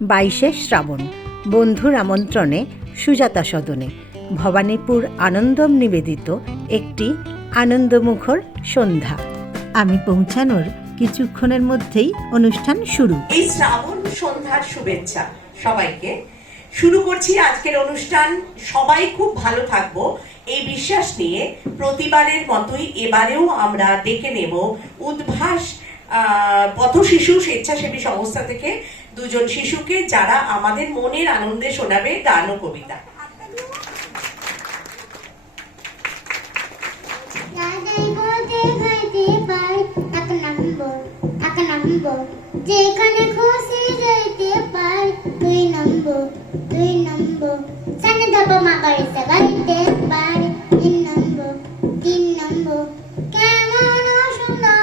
22শে শ্রাবণ, বন্ধুর আমন্ত্রণে সুজাতা সদনে ভবানীপুর আনন্দম নিবেদিত একটি আনন্দমুখর সন্ধ্যা। আমি পৌঁছানোর কিছুক্ষণের মধ্যেই অনুষ্ঠান শুরু। এই শ্রাবণ সন্ধ্যার শুভেচ্ছা সবাইকে। শুরু করছি আজকের অনুষ্ঠান। সবাই খুব ভালো থাকবো এই বিশ্বাস নিয়ে প্রতিবারের মতোই এবারেও আমরা ডেকে নেব উদ্ভাস পথ শিশু স্বেচ্ছাসেবী সংস্থা থেকে দুজন শিশুকে, যারা আমাদের মনের আনন্দে শোনাবে গান ও কবিতা। যেখানে খুশি যাইতে পারি, 2 নম্বর সানে ধপ মাকারে সেবাইতে পারি, 3 নম্বর কেমন সুন্দর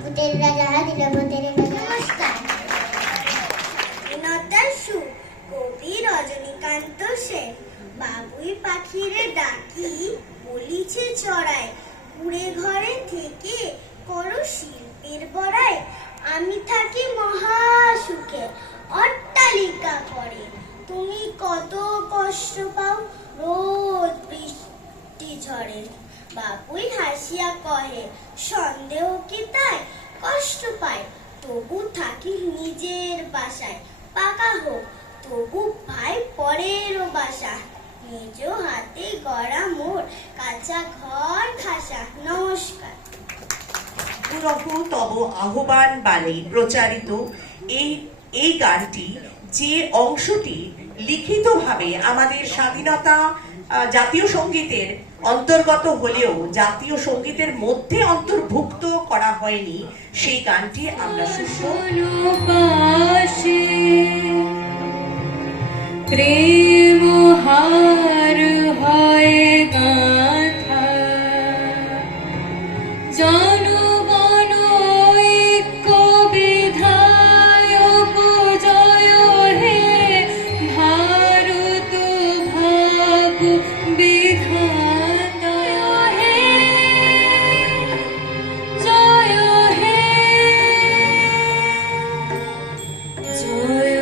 ভূতের রাজা দিল ভূতের রাজা। নমস্কার, নতাশু কবি রজনীকান্ত সেন। বাবুই পাখিরে ডাকি বলিছে চড়াই, কুড়ে ঘরে থেকে করো শিল্পের বড়াই। আমি থাকি মহা সুখে অট্টালিকা করে, তুমি কত কষ্ট পাও রোদ বৃষ্টি ঝড়ে। বাবুই হাসিয়া কহে, সন্দেহ কি তাই, কষ্ট পাই তবু থাকি নিজের বাসায়। পাকা হোক তবু ভাই পরের বাসা, নিজ হাতে গড়া মোর কাঁচা ঘর খাসা। নমস্কার। তব আহ্বান বাণী প্রচারিত এই গানটি, যে অংশটি লিখিতভাবে আমাদের স্বাধীনতা জাতীয় সঙ্গীতের অন্তর্গত হলেও জাতীয় সঙ্গীতের মধ্যে অন্তর্ভুক্ত করা হয়নি, সেই গানটি আমরা প্রেম হার হয় গাথা, জনগণ ঐক্য বিধায়ক জয় হে, ভারত ভাগ বিধাতা হে, জয় হে, জয়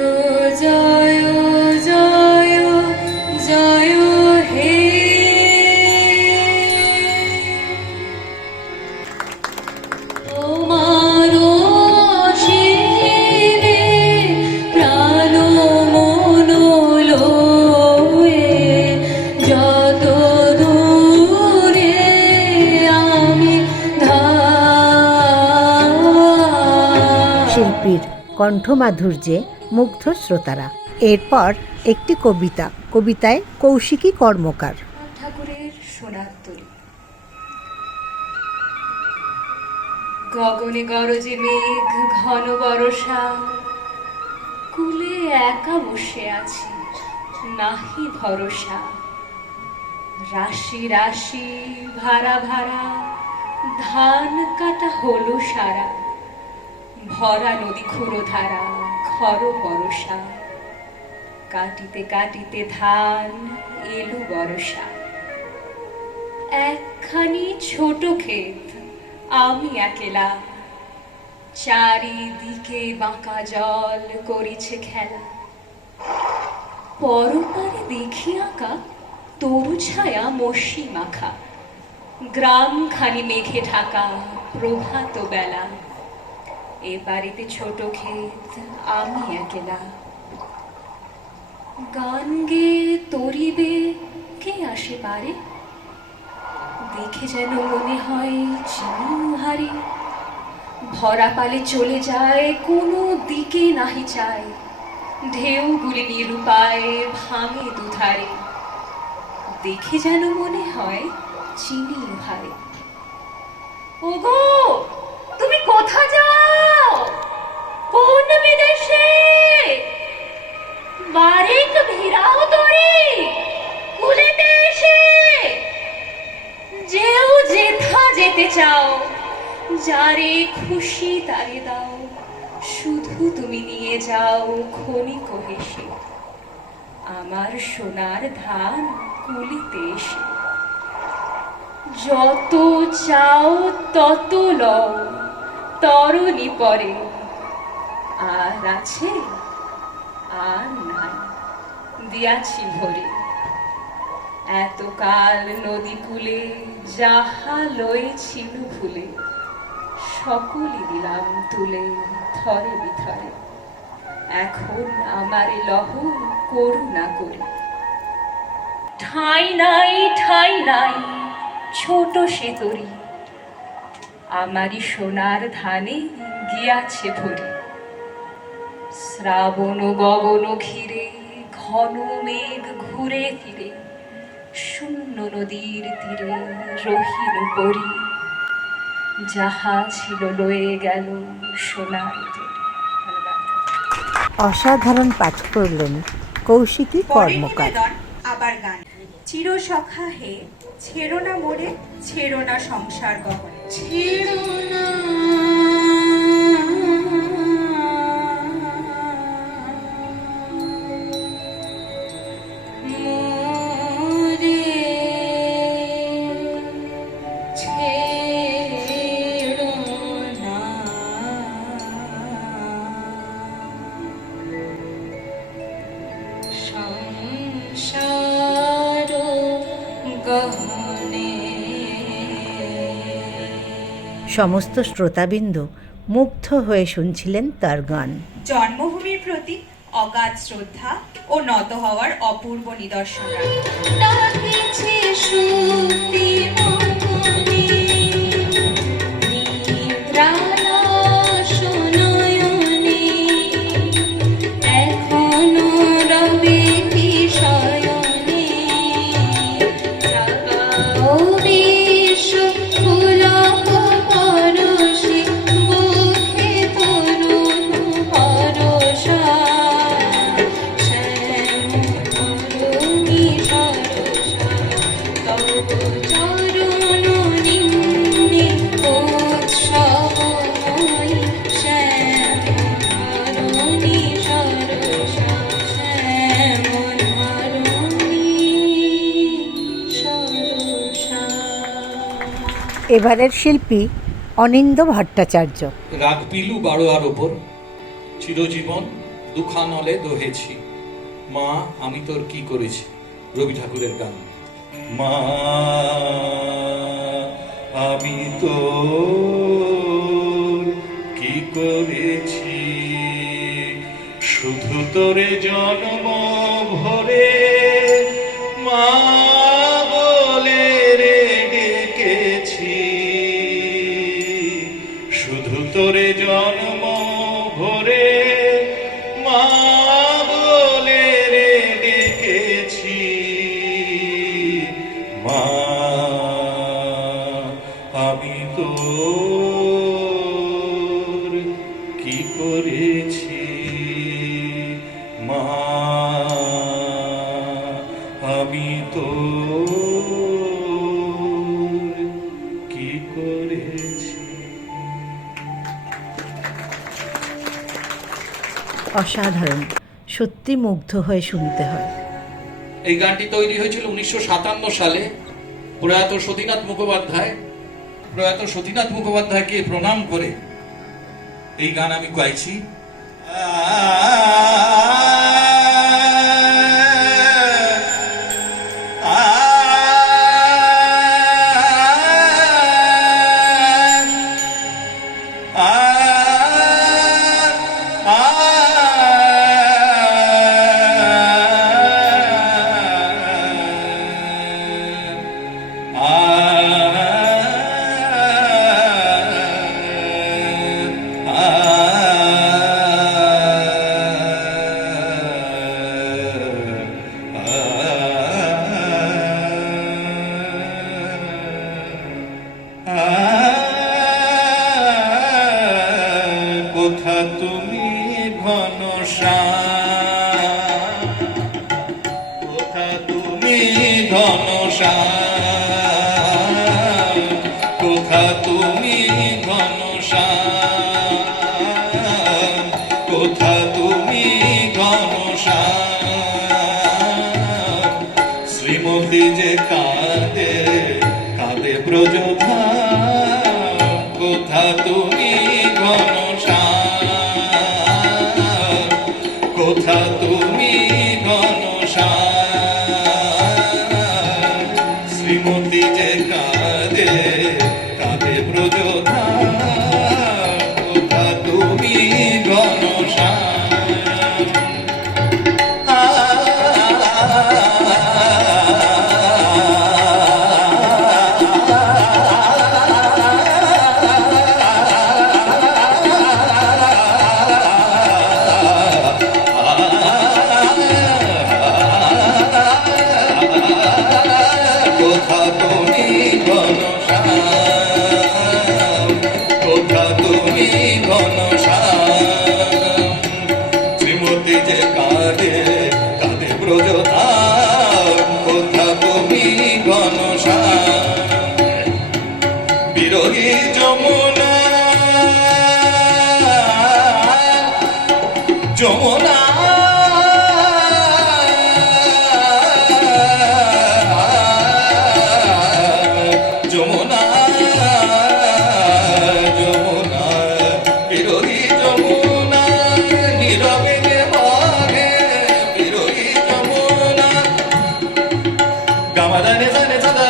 জয় জয় জয় হে। তোমার অসীমে প্রাণ মন লয়ে, যত দূরে আমি শিল্পীর কণ্ঠমাধুর্যে মুগ্ধ শ্রোতারা। এরপর একটি কবিতা, কবিতায় কৌশিকী কর্মকার। ঠাকুরের সোনার তরী। গগনে গরজে মেঘ ঘন বরষা, কুলে একা বসে আছি নাহি ভরসা। রাশি রাশি ভাড়া ভাড়া ধান কাটা হলো সারা, ভরা নদী খুঁড়ো ধারা খর বরষা। কাটিতে কাটিতে ধান এলো বরষা। একখানি ছোট ক্ষেত আমি একেলা, চারিদিকে বাঁকা জল করিছে খেলা। পরপারে দেখি আঁকা তরু ছায়া মসি মাখা, গ্রাম খানি মেঘে ঢাকা প্রভাত বেলা। এ বাড়িতে ছোট ক্ষেত আমি একেলা, গান গেয়ে তরিবে কে আসে পারে, দেখে যেন মনে হয় চিনি হারে। ভরা পালে চলে যায় কোনো দিকে নাহি চায়, ঢেউগুলি নিরুপায় ভাঙে দুধারে। দেখে যেন মনে হয় চিনি হারে। ওগো তুমি কোথা যাও, কোন বিদেশে? বারেক ভিড়াও তরি কুলেতে এসে। যেও যেথা যেতে চাও, যারে খুশি তারে দাও, শুধু তুমি নিয়ে যাও ক্ষণিক হেসে আমার সোনার ধান কুলিতে এসে। যত চাও তত লও তরণী পরে, আর আছে দিয়াছি ভরে। এতকাল নদী কূলে যাহা লয়েছিল ভুলে, সকলই দিলাম তুলে থরে বিথরে। এখন আমারে লহ করুণা করে। ঠাঁই নাই ছোট সে তরি, আমারই সোনার ধানে গিয়াছে ভরে। শ্রাবণ গগন ঘিরে ঘন মেঘ ঘুরে ফিরে, শূন্য নদীর তীরে রহিল পরি। যাহা ছিল লয়ে গেল সোনার তরি। অসাধারণ পাঠ করলেন কৌশিকী কর্মকার। নিবেদন আবার গান। চিরসখা হে, ছেড়ো না মোরে, ছেড়ো না সংসার গহনে। ছেড়ো না মোরে, ছেড়ো না সংসার গহনে। সমস্ত শ্রোতাবৃন্দ মুগ্ধ হয়ে শুনছিলেন তার গান। জন্মভূমির প্রতি অগাধ শ্রদ্ধা ও নত হওয়ার অপূর্ব নিদর্শন রাখে। ডাকিছে শুক্তি মনে, নিদ্রালস নয়নে, এখনো রবে কি শয়নে। জাগাও বিশ্ব পুলক পরশে, বুকে তরুণ ভরসা। শ্যামধরণী সরসা, তব চরণ নিম্নে উৎসবময়ী। শ্যামধরণী সরসা, শ্যামধরণী সরসা। এবারের শিল্পী অনিন্দ ভট্টাচার্য। রাগ পিলু বারোয়ার ওপর, চিরজীবন দুখানলে দোহেছি, মা আমি তোর কি করেছি। রবি ঠাকুরের গান। মা আমি তোর কি করেছি, শুধু তোরে জন্ম ভরে মা বলে রে ডেকেছি। শুধু তোরে জন্ম ভরে মা বলে রে ডেকেছি। মা আমি তোর কি করেছি, মা আমি তোর কি করেছি। অসাধারণ, সত্যি মুগ্ধ হয়ে শুনতে হয়। এই গানটি তৈরি হয়েছিল 1957 সালে। প্রয়াত সতীনাথ মুখোপাধ্যায়কে প্রণাম করে এই গান আমি গাইছি। কোথা তুমি ঘনশ্যাম, কোথা তুমি ঘনশ্যাম, কোথা তুমি ঘনশ্যাম, কোথা তুমি ঘনশ্যাম। শ্রীমতী যে কাঁদে কাঁদে ব্রজধাম, কোথা তুমি ঘনশ্যাম, কোথা তুমি ঘনশ্যাম। শ্রীমতী যে কাঁদে কাঁদে ব্রজধাম কোথা তুমি ঘনশ্যাম বিরোহী যমুনা যমুনা যমুনা যমুনা বিরোহী যমুনা নীরবে বহে বিরোহী যমুনা গামাদানে জানে দাদা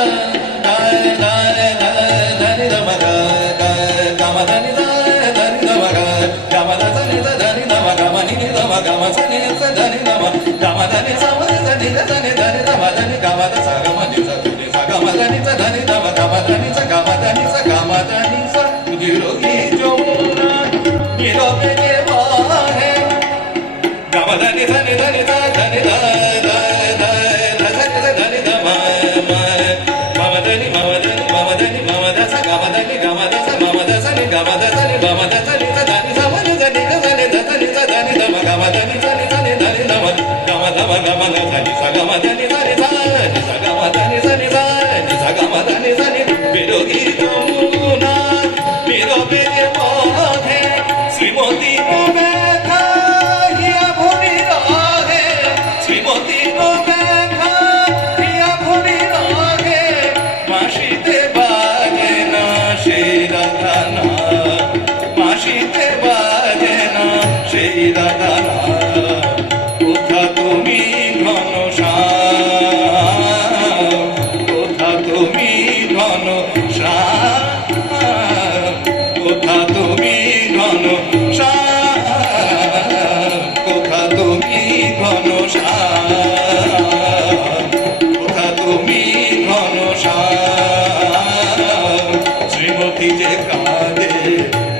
শ্রীমতী যে কাঁদে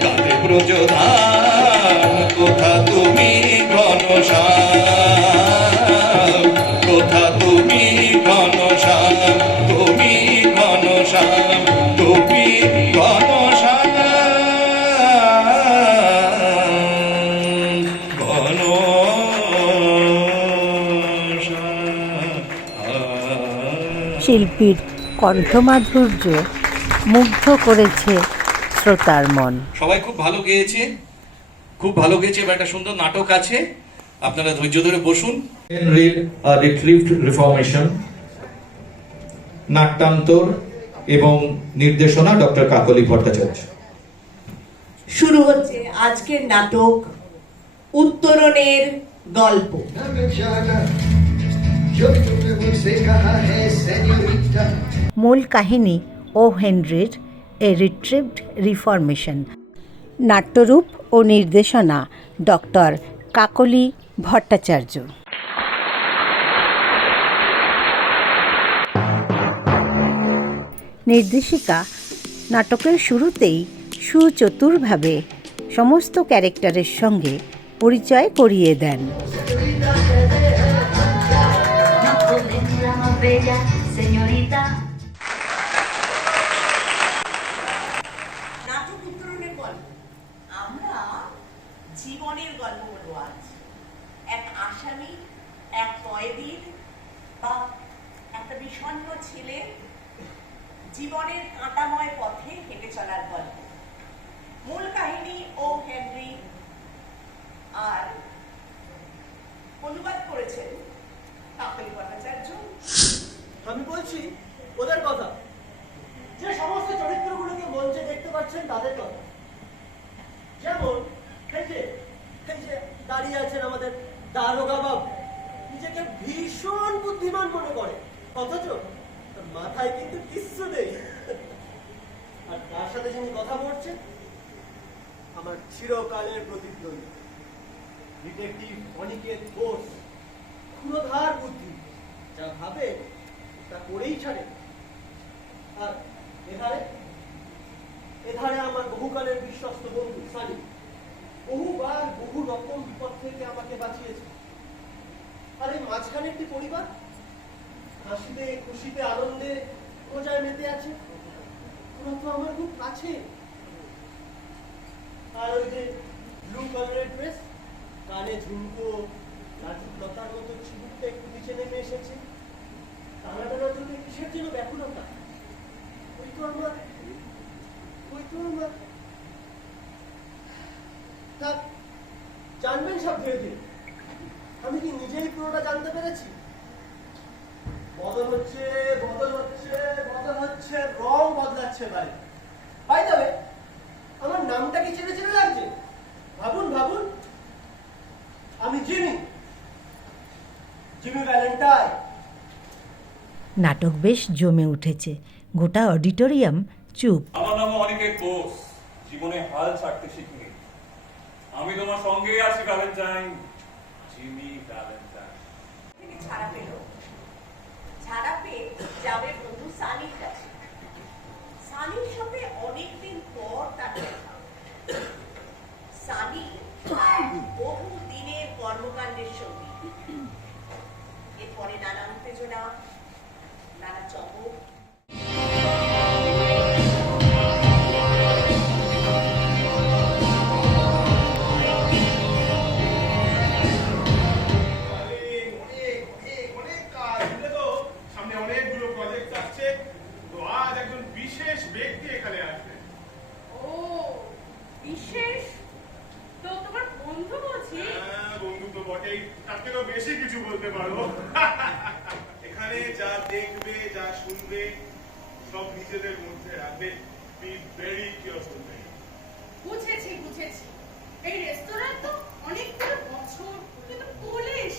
কাঁদে ব্রজধাম কোথা তুমি ঘনশ্যাম কোথা তুমি ঘনশ্যাম তুমি ঘনশ্যাম তুমি ঘনশ্যাম শিল্পীর কণ্ঠমাধুর্য মুগ্ধ করেছে শ্রোতার মন। সবাই খুব ভালো গেয়েছে, খুব ভালো গেয়েছে। এবার একটা সুন্দর নাটক আছে, আপনারা ধৈর্য ধরে বসুন। হেনরির রিট্রিভড রিফর্মেশন, নাট্যান্তর এবং নির্দেশনা ডক্টর কাকলি ভট্টাচার্য। শুরু হচ্ছে আজকের নাটক উত্তরণের গল্প। মূল কাহিনী ও হেনরির এ রিট্রিভড রিফর্মেশন। নাট্যরূপ ও নির্দেশনা ডক্টর কাকলি ভট্টাচার্য। নির্দেশিকা নাটকের শুরুতেই সুচতুরভাবে সমস্ত ক্যারেক্টারের সঙ্গে পরিচয় করিয়ে দেন। নাটক উত্তরণের গল্প। আমরা জীবনের গল্প বলবো আজ। এক আসামি, এক কয়েদির বা একটা বিষণ্ণ ছেলে জীবনের কাঁটাময় পথে হেঁটে চলার গল্প। মূল কাহিনী ও হেনরি, আর অনুবাদ করেছেন কাকলি ভট্টাচার্য। আমি বলছি ওদের কথা, যে সমস্ত চরিত্রগুলোকে মঞ্চে দেখতে পাচ্ছেন তাদের কথা। যেমন এই যে দাঁড়িয়ে আছেন আমাদের দারোগা বাবু, নিজেকে ভীষণ বুদ্ধিমান মনে করে, অথচ তার মাথায় কিন্তু কিচ্ছু নেই। আর তার সাথে যিনি কথা বলছে আমার চিরকালের প্রতিদ্বন্দ্বী ডিটেকটিভ অনিকেত ঘোষ। ক্ষুরধার বুদ্ধি, যা ভাবে তা করেই ছাড়ে। আর এধারে আমার বহুকালের বিশ্বস্ত বন্ধু সানি, বহুবার বহু রকম বিপদ থেকে আমাকে বাঁচিয়েছে। আর এই মাঝখানে একটি পরিবার হাসিতে খুশিতে আনন্দে মজায় মেতে আছে, ওরা তো আমার খুব কাছে। আর ওই যে ব্লু কালারের ড্রেস, কানে ঝুমকো, লতার মতো চিবুকটা একটু নিচে নেমে এসেছে, টানাটানার জন্য কিসের জন্য ব্যাকুলতা? ওই তো আমার থাক, জানবেন সব ধীরে ধীরে। আমি কি নিজেই পুরোটা জানতে পেরেছি? বদল হচ্ছে, রং বদলাচ্ছে ভাই। বাই দ্য ওয়ে, আমার নামটা কি চেনে চেনে লাগছে? ভাবুন, আমি জিমি ভ্যালেন্টাইন। নাটক বেশ জমে উঠেছে, গোটা অডিটোরিয়াম চুপ। আমার নাম অনিকেত বোস, জীবনে হাল ছাড়তে শিখিনি। আমি তোমার সঙ্গেই আছি ভ্যালেন্টাইন, জিমি ভ্যালেন্টাইন। থেকে ছাড়া পেয়ে যাবে বন্ধু সানির কাছে। সানির সাথে অনেকদিন পর তার দেখা। সানি বহু দিনের কর্মকাণ্ডের সঙ্গী। এরপরে নানা উত্তেজনা, নানা চমক। বেশি কিছু বলতে পারো। এখানে যা দেখবে, যা শুনবে, সব নিজেদের মধ্যে রাখবে। Be very careful. বুঝেছি। এই রেস্তোরাঁ তো অনেকগুলো বছর, কিন্তু পুলিশ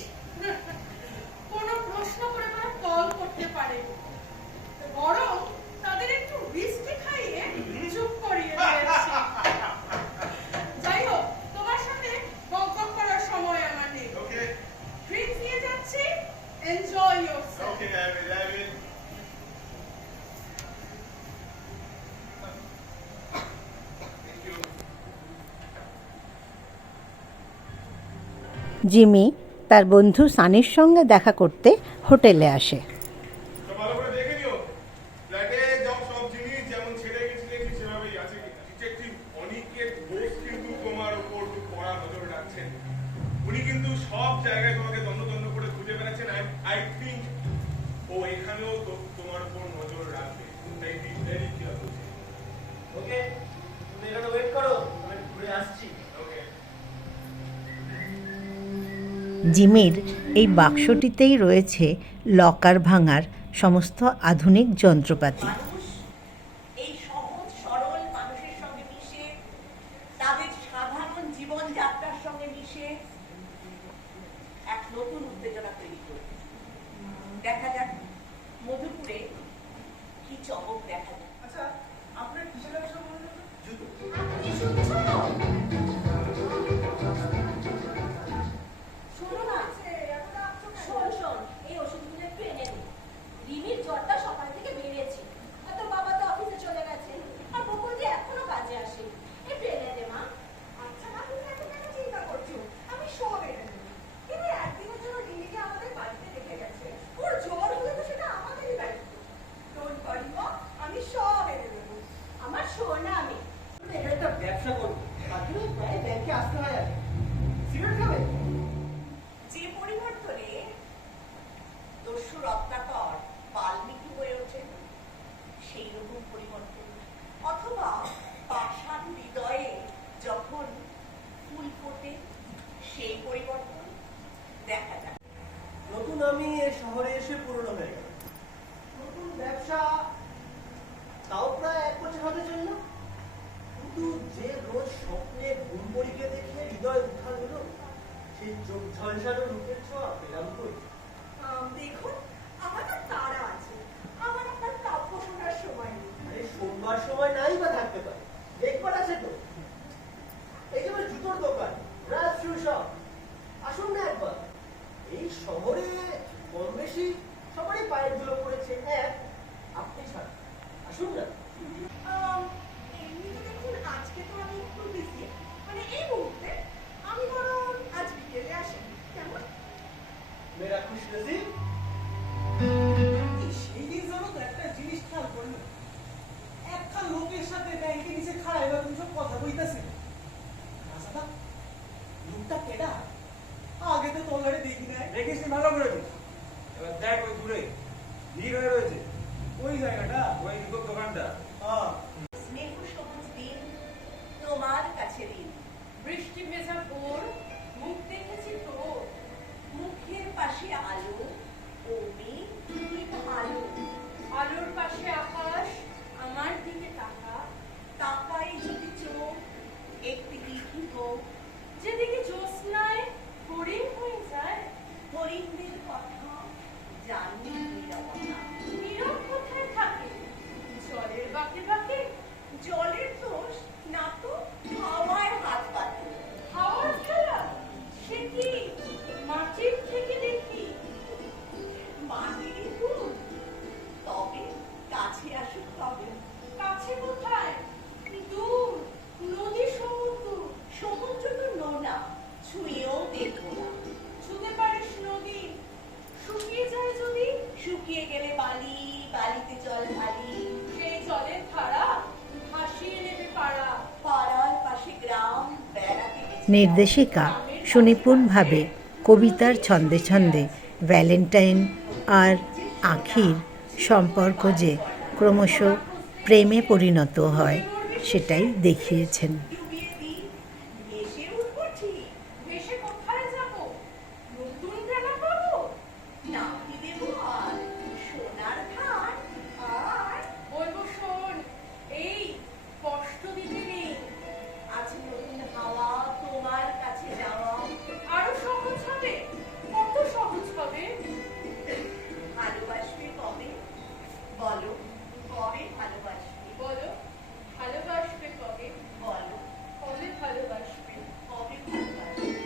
কোনো প্রশ্ন করে তারা কল করতে পারে, বরং তাদের একটু হুইস্কি খাইয়ে চুপ করিয়ে দিয়েছে। যাই হোক, তোমার সাথে বকবক করার সময় আমার নেই। ওকে, ড্রিঙ্কস নিয়ে যাচ্ছি, enjoy yourself. Okay, I will. Thank you. Jimmy তার বন্ধু সানির সঙ্গে দেখা করতে হোটেলে আসে। তো ভালো করে দেখে নিও, ফ্ল্যাটে সব জিনিস যেমন ছেড়ে গেছিলে ঠিক সেভাবেই আছে কিনা। ডিটেকটিভ অনিকেত ঘোষ কিন্তু তোমার উপর খুব কড়া নজর রাখছেন। উনি কিন্তু সব জায়গায় তোমাকে দ্বন্দ্ব করে খুঁজে বেড়াচ্ছেন। আই থিঙ্ক ও এখানেও তোমার উপর নজর রাখবে। তাই বি ভেরি কেয়ারফুল। ওকে, তুমি এখানে ওয়েট করো, আমি ঘুরে আসছি। ওকে। জিমির এই বাক্সটিতেই রয়েছে লকার ভাঙার সমস্ত আধুনিক যন্ত্রপাতি। মানুষ এই সহজ সরল মানুষের সঙ্গে মিশে, তাদের সাধারণ জীবনযাত্রার সঙ্গে মিশে এক নতুন উত্তেজনা তৈরি করবে। দেখা যাক মধুপুরে কি চমক দেখা যায়। আচ্ছা, আপনার কিসের ব্যবসা বললেন? জুতো। আপনি শুনছো? শোনো না, শোন, এই ওষুধগুলো একটু এনে দিই। রিমির জ্বরটা সকাল থেকে বেড়েছে, আর তোর বাবা তো অফিসে চলে গেছে, আর বকুল যে এখনো কাজে আসে। একটু এনে দে মা। আচ্ছা মা, তুমি এত কেন চিন্তা করছো? আমি সব এনে দেবো। কিন্তু একদিনের জন্য রিমিকে আমাদের বাড়িতে রেখে গেছে, ওর জ্বর হলে তো সেটা আমাদেরই দায়িত্ব। ডোন্ট ওয়ারি মা, আমি সব এনে দেবো। আমার সোনা আমি। এখানে একটা ব্যবসা করবো, তার জন্য প্রায় ব্যাংকে আসতে হয়। আর সিগারেট খাবে? যে পরিবর্তনে দস্যু রত্নাকর বাল্মীকি হয়ে ওঠে, সেই রকম পরিবর্তন, অথবা পাষাণ হৃদয়ে যখন ফুল ফোটে, সেই পরিবর্তন দেখা যায়। নতুন আমি এই শহরে এসে পুরনো হয়ে গেল। নতুন ব্যবসা, তাও প্রায় 1 বছর হতে চলল। কিন্তু যে রোজ স্বপ্নে ঘুমপড়িকে দেখে হৃদয় উত্থান হলো, সেই চোখ ঝলসানো রূপের ছোঁয়া পেলাম কই? দেখুন আমার না তাড়া আছে, আমার আপনার কাব্য শোনার সময় নেই। আরে সোমবার সময় নাই বা থাকতে পারে, দেখবার আছে তো। এই যে আমার জুতোর দোকান রাজ শু শপ, আসুন না একবার। এই শহরে কম বেশি সবারই পায়ের ধুলো পড়েছে, এক আপনি ছাড়া। আসুন না। এমনিতে দেখুন আজকে তো আমি একটু বিজি, মানে এই মুহূর্তে আমি বরং আজ বিকেলে আসি, কেমন? মেরা খুশ নসিব। সেই দিন জানো তো একটা জিনিস খেয়াল করলো, একখান লোকের সাথে ব্যাংকে নিচে খাড়া এবার তুমি সব কথা বইতেছে। রাজাদা লোকটা কেডা? আগে তো তোলারে দেখি নাই। দেখিস নি ভালো করে? এবার দেখ ওই দূরে ভিড় হয়ে রয়েছে, ওই জায়গাটা ওই জুতোর দোকানটা। স্নেহ সবুজ দিন তোমার কাছে দিন, বৃষ্টি ভেজা ভোর, মুখ দেখেছি তোর, মুখের পাশে আলো, অমি তুমি ভালো, আলোর পাশে আকাশ, আমার দিকে তাকা, তাকাই যদি চোখ একটি দিঘি হোক, যেদিকে জ্যোৎস্নায় হরিণ হয়ে যায়। হরিণদের কথা জানি নীরবতা, নীরব কোথায় থাকে? জলের বাঁকে বাঁকে। জলের দোষ না তো হাওয়ায় হাত পাতো, হাওয়ার খেলা সে কি মাটির থেকে দেখি? মাটির ফুল তবে কাছে আসুক তবে, কাছে কোথায়? দূর, নদী সমুদ্র। সমুদ্র তো নোনা, ছুঁয়েও দেখবো না, ছুঁতে পারিস নদী, শুকিয়ে যায় যদি? শুকিয়ে গেলে বালি, বালিতে জল ঢালি, সেই জলের ধারা ভাসিয়ে নেবে পাড়া। পাড়ার পাশে গ্রাম বেড়াতে গেছি। নির্দেশিকা সুনিপুণভাবে কবিতার ছন্দে ছন্দে ভ্যালেন্টাইন আর আখির সম্পর্ক যে ক্রমশ প্রেমে পরিণত হয় সেটাই দেখিয়েছেন। ডুবিয়ে দিই, ভেসে উঠবো ঠিক, ভেসে কোথায় যাব? নতুন জানা পাবো? নামটি দেবো আর সোনার ধান, আর বলবো শোন, এই কষ্ট দিতে নেই, আছে নতুন হাওয়া তোমার কাছে যাওয়া, আরো সহজ হবে। কত সহজ হবে? ভালোবাসবে কবে বলো, কবে ভালোবাসবে বলো, ভালোবাসবে কবে? বলো, কবে ভালোবাসবে? কবে ভালোবাসবে।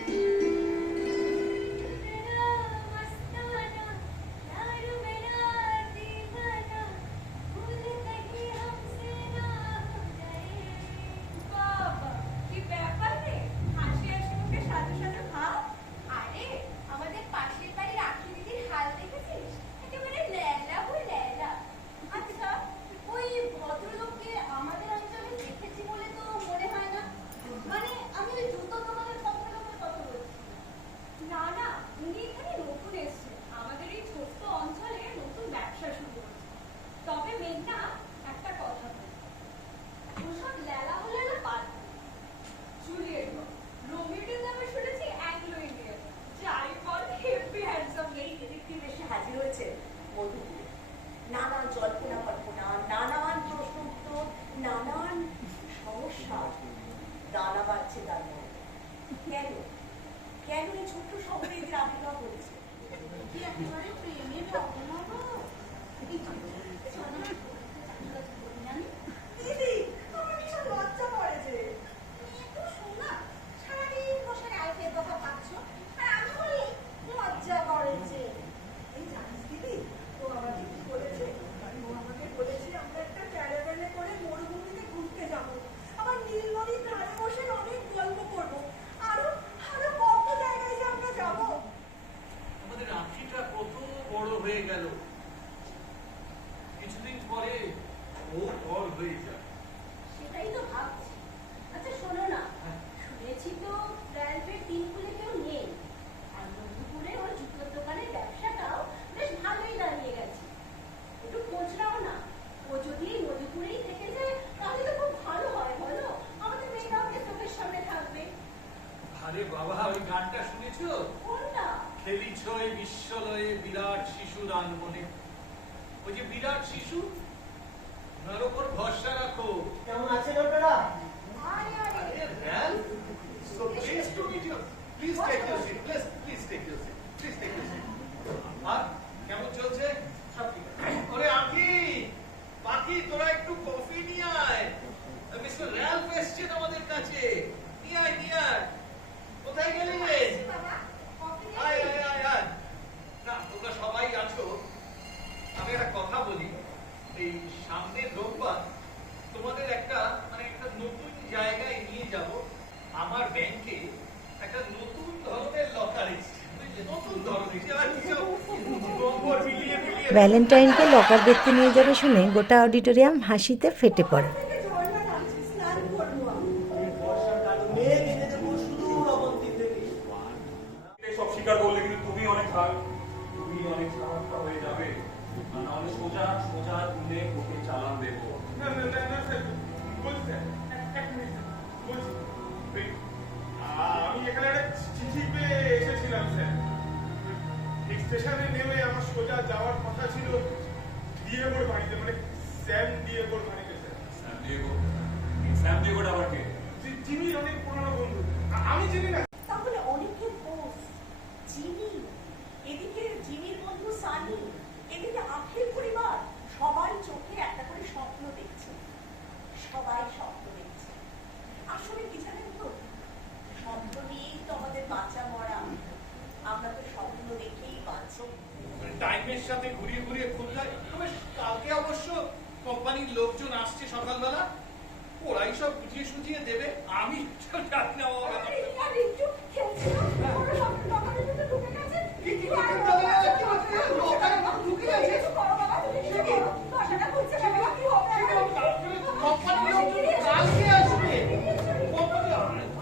বাবা, কি ব্যাপার রে? হাসি হাসি মুখে সাধু সাধু ভাব। আরে, আমাদের পাশের বাড়ির আখি দিদির হাল দেখেছিস? একেবারে ল্যালা বই ল্যালা। আচ্ছা, ওই ভদ্রলোককে আমাদের অঞ্চলে দেখেছি বলে তো মনে হয় না। মানে আমি ওই জুতো দোকানের ভদ্রলোকের কথা বলছি। না না, উনি এখানে নতুন এসেছেন, আমাদের এই ছোট্ট অঞ্চলে নতুন ব্যবসা শুরু করেছে। তবে মেঘনা, একটা কথা বলি, ওসব লেলা হলে না বাদ দে। জুলিয়েট বল, রোমিওর নামে শুনেছি অ্যাংলো ইন্ডিয়ান, যাই বল হেভি হ্যান্ডসাম। এই ডিটেকটিভ এসে হাজির হয়েছে মধুপুরে, নানান জল্পনা কল্পনা, নানান প্রশ্ন উত্তর, নানান সমস্যা দানা বাঁধছে তার মনে। কেন কেন এই ছোট্ট শহরে এদের আবির্ভাব হচ্ছে? কি একেবারে প্রেমে মগ্ন গো। দিদি, আমার ভীষণ লজ্জা করে যে। একটু শোন না, সারাদিন বসে গায়ে খেয়ে কথা পাচ্ছ, আর আমি বলি লজ্জা করেছে। এই জানিস দিদি, ও আমাকে কি বলেছে? ও আমাকে বলেছে আমরা একটা ক্যারাভ্যানে করে মরুভূমিতে ঘুরতে যাবো, আবার নীল নদীর ধারে বসে অনেক গল্প করবো, আরো আরো কত জায়গায় যে আমরা যাবো। আমাদের আখিটা কত বড় হয়ে গেল, কিছুদিন পরে ও বড় হয়ে যায়। সেটাই তো ভাবছি। আচ্ছা শোনো না, শুনেছি তো রায়পুরের তিনকুলে কেউ নেই, আর মধুপুরে ওর জুতোর দোকানের ব্যবসাটাও বেশ ভালোই দাঁড়িয়ে গেছে। একটু খোঁজ নাও না, ও যদি এই মধুপুরেই থেকে যায় তাহলে তো খুব ভালো হয়, বলো? আমাদের মেয়েরাও চোখের সামনে থাকবে। আরে বাবা, ওই গানটা শুনেছো? কোনটা? খেলিছ এই বিশ্বলয়ে বিরাট শিশু দান মনে। ওই যে বিরাট শিশু, ওনার ওপর ভরসা রাখো। কেমন আছেন আপনারা? আরে আরে, So pleased to meet you. Please take your seat. Please take your seat. Please take your seat. আর ভ্যালেন্টাইনকে লকার দেখতে নিয়ে যাবে শুনে গোটা অডিটোরিয়াম হাসিতে ফেটে পড়ে। সব স্বীকার করলে কিন্তু তুমি অনেক খারাপ হয়ে যাবে, আর নাহলে সোজা সোজা তুলে ওকে চালান দেবো। না না না না স্যার, বলছি স্যার, এক মিনিট স্যার, বলছি। আমি এখানে একটা চিঠি পেয়ে এসেছিলাম স্যার। স্টেশনে নেমে আমার সোজা যাওয়ার কথা ছিল ডিয়েগোর বাড়িতে, মানে স্যাম ডিয়েগোর বাড়িতে স্যার। স্যাম ডিয়েগোটা আবার কে? জিমির অনেক পুরনো বন্ধু। আমি চিনি না। তাহলে অনেকের পোষ জিমি, এদিকে জিমির বন্ধু সানি, এদিকে আখের পরিবার, সবাই চোখে একটা করে স্বপ্ন দেখছে, সবাই স্বপ্ন দেখছে। আসলে কি জানেন তো, স্বপ্ন নিয়েই তো আমাদের বাঁচা মরা, আমরা তো স্বপ্ন দেখেই বাঁচি। টাইমের সাথে ঘুরিয়ে ঘুরিয়ে খুললায়। তবে কালকে অবশ্য কোম্পানির লোকজন আসছে সকালবেলা, ওরাই সব বুঝিয়ে সুঝিয়ে দেবে, আমি জানি না।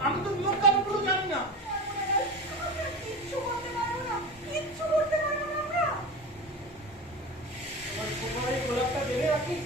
আমি তো নিয়ম কানুনগুলো জানি না। গোলাপটা বেড়ে রাখি।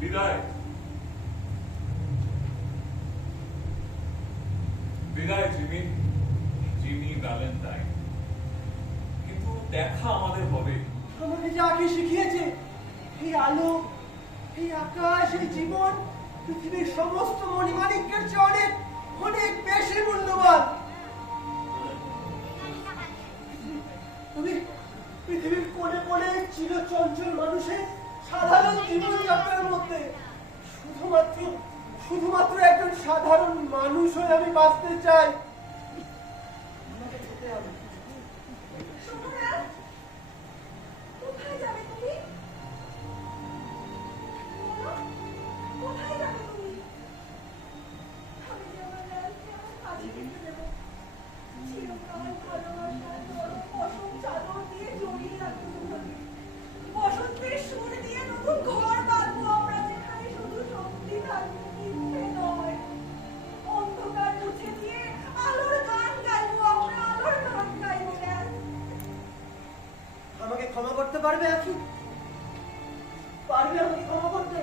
বিদায় বিদায় জিমি, জিমি ভ্যালেন্টাইন। কিন্তু দেখা আমাদের হবে। আমাকে যাকে শিখিয়েছে এই আলো, এই আকাশ, এই জীবন পৃথিবীর সমস্ত মণিমাণিক্যের চেয়ে অনেক অনেক বেশি মূল্যবান। আমি পৃথিবীর কোণে কোণে চিরচঞ্চল মানুষের সাধারণ জীবনযাত্রার মধ্যে শুধুমাত্র একজন সাধারণ মানুষ হয়ে আমি বাঁচতে চাই। আমাকে যেতে হবে। কোথায় যাবে তুমি? কোথায় যাবে তুমি? আমি যে আমার লালকে আমার কাছে রেখে দেবো। চিরকাল ভালোবাসার নরম পশম চাদর দিয়ে জড়িয়ে রাখবো তোমাকে। বসন্তের সুর দিয়ে নতুন ঘর বাঁধবো আমরা, যেখানে শুধু শক্তি থাকবে, মিথ্যে নয়। অন্ধকার মুছে দিয়ে আলোর গান গাইবো আমরা, আলোর গান গাইবো। আমাকে ক্ষমা করতে পারবে আখি? পারবে আমাকে ক্ষমা করতে?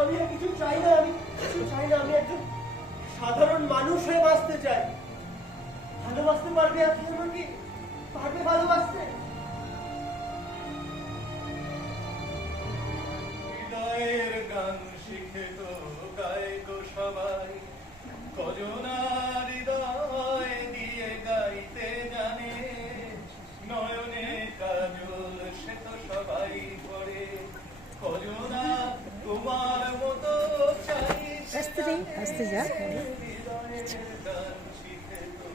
আমি আর কিছু চাই না, আমি কিছু চাই না, আমি একজন সাধারণ মানুষ হয়ে বাঁচতে চাই। ভালোবাসতে পারবে আখি আমাকে? পারবে ভালোবাসতে? হৃদয়ের গান শিখে তো গায় গো সবাই, কজনার হৃদয় দিয়ে গাইতে জানে, নয়নে কাজল সে তো সবাই পড়ে, কজনা তোমার মতো চাই। আস্তে যা। হৃদয়ের গান শিখে তো।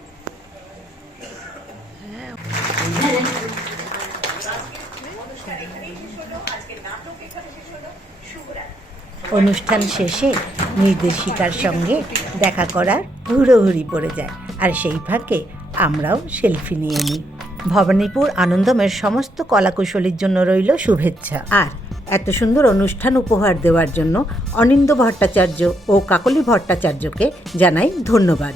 অনুষ্ঠান এখানেই শেষ হলো, আজকে নাটক এখানে শেষ হলো। শুভরাত্রি। অনুষ্ঠান শেষে নির্দেশিকার সঙ্গে দেখা করার হুড়োহুড়ি পড়ে যায়, আর সেই ফাঁকে আমরাও সেলফি নিয়ে নিই। ভবানীপুর আনন্দমের সমস্ত কলাকুশলীর জন্য রইল শুভেচ্ছা, আর এত সুন্দর অনুষ্ঠান উপহার দেওয়ার জন্য অনিন্দ্য ভট্টাচার্য ও কাকলি ভট্টাচার্যকে জানাই ধন্যবাদ।